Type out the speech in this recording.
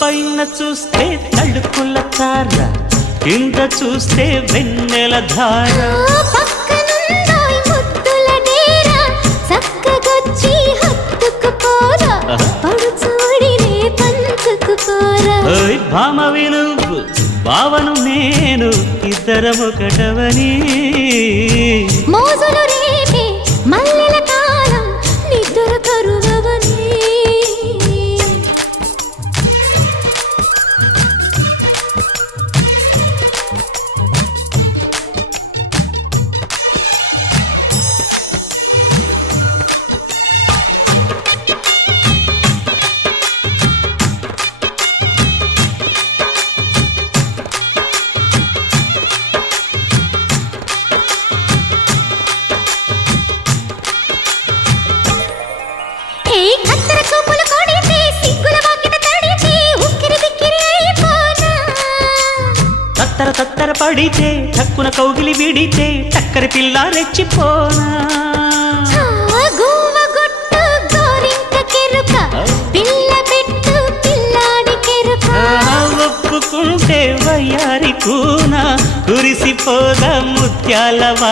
పైన చూస్తే తడుకుల తార, కింద చూస్తే వెన్నెల ధార. పక్కనుందోయ్ ముద్దుల డేరా, చక్కగొచ్చి హత్తుకుపోరా, పడుచూడినే పంచుకుపోరా. ఓయ్ భామ విలువు భావను నేను, ఇద్దరమొకటవని. మోజులు రేపే మల్లెల కాలం, నిద్ర కరువవని. తత్తర తత్తర పడితే టక్కున కౌగిలి విడితే టక్కరి పిల్ల రెచ్చిపోనా. ఒప్పుకుంటే వయ్యారి కూన కురిసిపోదా ముత్యాలవా.